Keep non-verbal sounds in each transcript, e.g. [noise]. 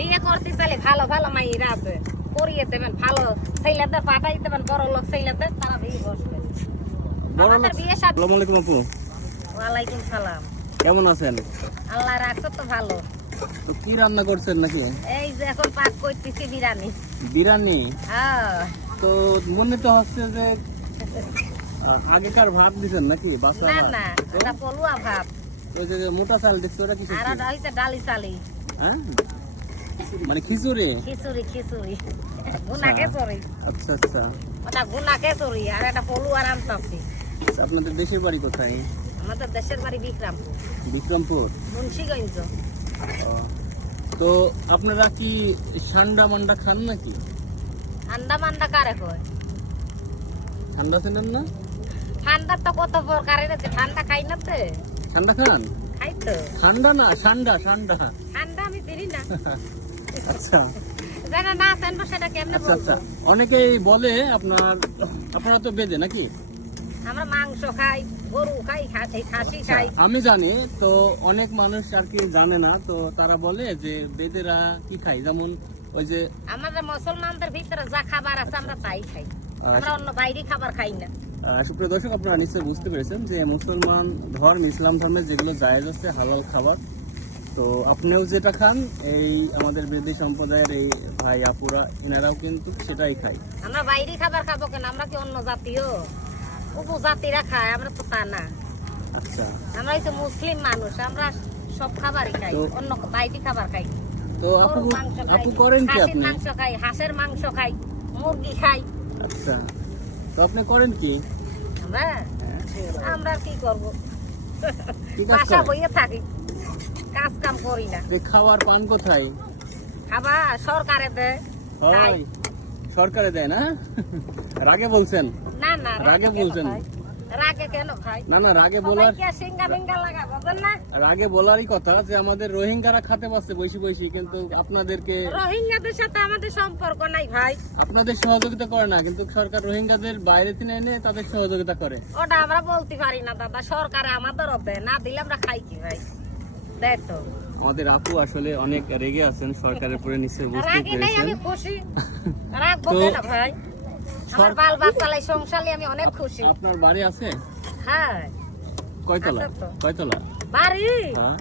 বিয়ে করতে চাইলে ভালো ভালো মাইরা আছে। করিয়ে দেবেন ভালো ছেলেতে পাঠাই দেবেন বড় লোক ছেলেতে তারা বিয়ে বসবে আমাদের বিয়ে সাথে আসসালামু আলাইকুম আপু। ওয়ালাইকুম সালাম। কেমন আছেন? আল্লাহ রাখছো তো ভালো। তো কি রান্না করছেন নাকি? এই যে এখন পাক করতেছি বিরানি বিরিয়ানি? হ্যাঁ। তো মনে তো হচ্ছে যে আগেকার ভাত দিছেন নাকি? বাসা না তো? পলুয়া ভাত। ওই যে মোটা চাল দিচ্ছে ওটা কি আর ওটা হইছে ডালি চালি। হ্যাঁ? মানে খিচুড়ি? খিচুড়ি খিচুড়ি। গুনা খিচুড়ি আচ্ছা আচ্ছা। ওটা গুনা খিচুড়ি আর এটা পলুয়া রান্তাছি আচ্ছা, আপনাদের দেশের বাড়ি কোথায়? আমাদের দেশের বাড়ি বিক্রামপুর। বিক্রমপুর? মুন্সিগঞ্জ। তো আপনারা কি ঠান্ডা মান্ডা খান নাকি? ঠান্ডা মান্ডা কারে কয়? ঠান্ডা চেনেন না? ঠান্ডা তো কত প্রকারের আছে ঠান্ডা খাই না তো। ঠান্ডা খান? খাই তো। ঠান্ডা না ঠান্ডা ঠান্ডা ঠান্ডা আমি চিনি না। [laughs] আচ্ছা। যেটা না জানব সেটা কেমনে আচ্ছা আচ্ছা। অনেকেই বলে আপনার আপনারা তো বেদে নাকি? আমরা মাংস খাই গরু খাই খাসি খাই। আমি জানি তো অনেক মানুষ আর কি জানে না তো তারা বলে যে বেদেরা কি খায়? যেমন ওই যে আমাদের মুসলমানদের ভিতরে যা খাবার আছে আমরা তাই খাই। আমরা অন্য বাইরে খাবার খাই না। সুপ্রিয় দর্শক আপনারা নিশ্চয়ই বুঝতে পেরেছেন যে মুসলমান ধর্ম ইসলাম ধর্মে যেগুলো জায়েজ আছে হালাল খাবার তো আপনিও যেটা খান এই আমাদের বেদী সম্প্রদায়ের এই ভাই আপুরা এনারাও কিন্তু সেটাই খায়। আমরা বাইরে খাবার খাব কেন? আমরা কি অন্য জাতীয়? উপজাতিরা খায় আমরা তো তা না। আচ্ছা। আমরা হচ্ছে মুসলিম মানুষ আমরা সব খাবারই খাই অন্য বাইরে খাবার খাই। তো আপু মাংস খাই আপু করেন কি আপনি? মাংস খাই হাঁসের মাংস খাই মুরগি খাই। আচ্ছা। তো আপনি করেন কি? আমরা আমরা কি করব? বাসা বইয়ে থাকি। কাজ কাম করি না। খাওয়ার পান কোথায়? খাবার সরকারে দেয় সরকারে দেয় না? রাগে বলছেন? না না রাগে বলছেন? রাগে কেন খাই? না না রাগে বলার সবাইকে সিঙ্গা বিঙ্গা লাগা বুঝেন না? রাগে বলারই কথা যে আমাদের রোহিঙ্গারা খাতে পারছে বৈশি বৈশি কিন্তু আপনাদেরকে রোহিঙ্গাদের সাথে আমাদের সম্পর্ক নাই ভাই। আপনাদের সহযোগিতা করে না কিন্তু সরকার রোহিঙ্গাদের বাইরে থেকে এনে তাদের সহযোগিতা করে। ওটা আমরা বলতে পারি না দাদা। সরকারে আমাদের দেয় না দিলে আমরা খাই কি ভাই? দেয় তো। আমাদের আপু আসলে অনেক রেগে আছেন সরকারের উপরে নিশ্চয়ই বুঝতে পেরেছেন আমি খুশি। [laughs] তো- কেন ভাই আমার বাল বাচ্চালাই সংসারে আমি অনেক খুশি। আপনার বাড়ি আছে? হ্যাঁ। কয়তলা? কয়তলা? বাড়ি? হ্যাঁ।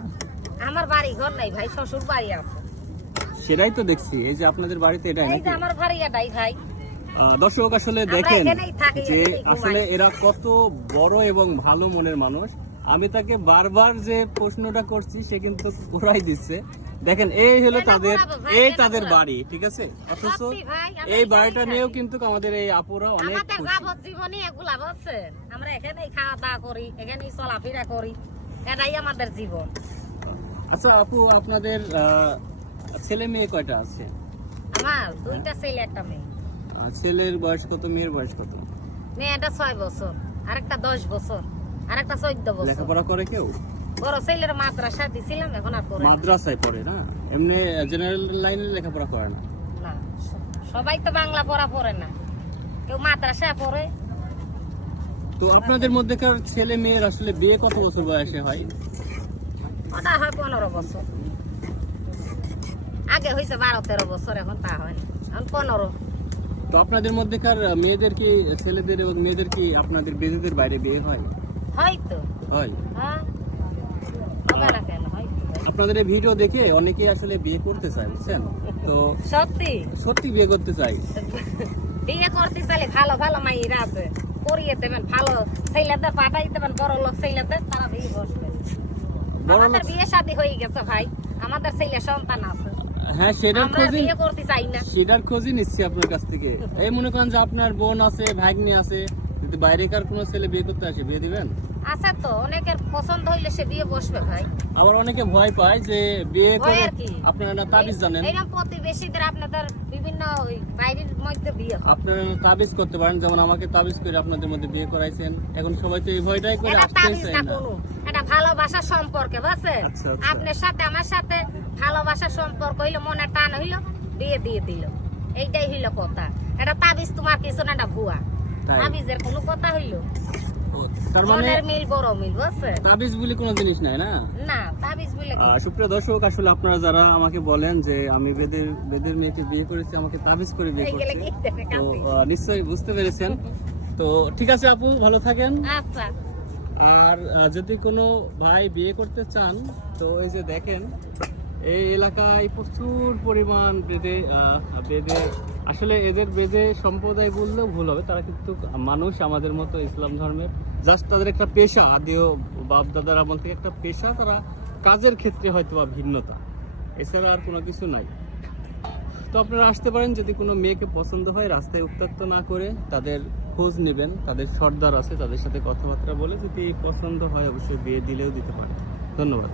আমার বাড়ি ঘর নাই ভাই শ্বশুর বাড়ি আছে। সেটাই তো দেখছি। এই যে আপনাদের বাড়িতে এটাই এই যে আমার বাড়ি এটাই ভাই। দর্শক আসলে দেখেন যে আসলে এরা কত বড় এবং ভালো মনের মানুষ। আমি তাকে বারবার যে প্রশ্নটা করছি সে কিন্তু পুরাই দিচ্ছে। দেখেন এই হলো তাদের এই তাদের বাড়ি ঠিক আছে? অথচ এই বাড়িটা নিয়েও কিন্তু আমাদের এই আপুরা অনেক যাবজ্জীবনই এগুলা বুঝছেন? আমরা এখানেই খাওয়া দাওয়া করি এখানেই চলাফেরা করি। এটাই আমাদের জীবন। আচ্ছা আপু আপনাদের ছেলে মেয়ে কয়টা আছে? আমার দুইটা ছেলে একটা মেয়ে। ছেলের বয়স কত মেয়ের বয়স কত? মেয়েটা ছয় বছর আরেকটা দশ বছর। আরেকটা চোদ্দ বছর। লেখাপড়া করে কেউ? বড় ছেলের মাদ্রাসা দিছিলাম এখন আর করে মাদ্রাসায় পড়ে না? এমনি জেনারেল লাইনে লেখাপড়া করে না? না সবাই তো বাংলা পড়া পড়ে না। কেউ মাদ্রাসা পড়ে। তো আপনাদের মধ্যেকার ছেলে মেয়ের আসলে বিয়ে কত বছর বয়সে হয়? ওটা হয় পনেরো বছর। আগে হয়েছে বারো তেরো বছর এখন তা হয় না। এখন পনেরো। তো আপনাদের মধ্যেকার মেয়েদের কি ছেলেদের এবং মেয়েদের কি আপনাদের বেদেদের বাইরে বিয়ে হয়? হয়। হ্যাঁ? হবে না কেন হয়তো। আপনাদের এই ভিডিও দেখে অনেকেই আসলে বিয়ে করতে চায় বুঝছেন? তো সত্যি? সত্যি বিয়ে করতে চাই বিয়ে করতে চাইলে ভালো ভালো মাইরা আছে। করিয়ে দেবেন ভালো ছেলেদের পাঠাই দেবেন বড় লোক ছেলেদের তারা বিয়ে বসবে আমাদের বিয়ে শাদী হয়ে গেছে ভাই। আমাদের ছেলে সন্তান আছে। হ্যাঁ সেটার খোঁজই বিয়ে করতে চাই না। সেটার খোঁজই নিচ্ছি আপনার কাছ থেকে। এই মনে করেন যে আপনার বোন আছে ভাগ্নি আছে যদি বাইরেকার কোনো ছেলে বিয়ে করতে আসে বিয়ে দিবেন? আছে তো অনেকের পছন্দ হইলে সে বিয়ে বসবে ভাই। আবার অনেকে ভয় পায় যে বিয়ে করে আপনারা না তাবিজ জানেন। এইরকম প্রতিবেশীদের আপনাদের বিভিন্ন বাইরের মধ্যে বিয়ে আপনারা তাবিজ করতে পারেন যেমন আমাকে তাবিজ করে আপনাদের মধ্যে বিয়ে করাইছেন। এখন সবাই তো এই ভয়টাই করে চায় না এটা ভালোবাসার সম্পর্কে বুঝছেন? আচ্ছা, আচ্ছা। আপনার সাথে আমার সাথে ভালোবাসার সম্পর্ক হইল মনে টান হইল বিয়ে দিয়ে দিল। এইটাই হইল কথা। এটা তাবিজ তোমার কিছু না এটা ভুয়া। তাবিজের কোনো কথা হইল? তার মানে মিল বড় মিল বুঝছে তাবিজ বলে কোনো জিনিস নাই না? না তাবিজ বলে সুপ্রিয় দর্শক আসলে আপনারা যারা আমাকে বলেন যে আমি বেদের বেদের মেয়েকে বিয়ে করেছি আমাকে তাবিজ করে বিয়ে করছি তো নিশ্চয়ই বুঝতে পেরেছেন। তো ঠিক আছে আপু ভালো থাকেন। আচ্ছা। আর যদি কোনো ভাই বিয়ে করতে চান তো এই যে দেখেন এই এলাকায় প্রচুর পরিমাণ বেদে বেদে আসলে এদের বেদে সম্প্রদায় বললেও ভুল হবে। তারা কিন্তু মানুষ, আমাদের মতো ইসলাম ধর্মের। জাস্ট তাদের একটা পেশা, আদিও বাপ দাদার আমল থেকে একটা পেশা, তারা কাজের ক্ষেত্রে হয়তো বা ভিন্নতা। এছাড়া আর কোনো কিছু নাই। তো আপনারা আসতে পারেন, যদি কোনো মেয়েকে পছন্দ হয়, রাস্তায় উত্তক্ত না করে তাদের খোঁজ নেবেন। তাদের সর্দার আছে, তাদের সাথে কথাবার্তা বলে যদি পছন্দ হয়, অবশ্যই বিয়ে দিলেও দিতে পারে ধন্যবাদ।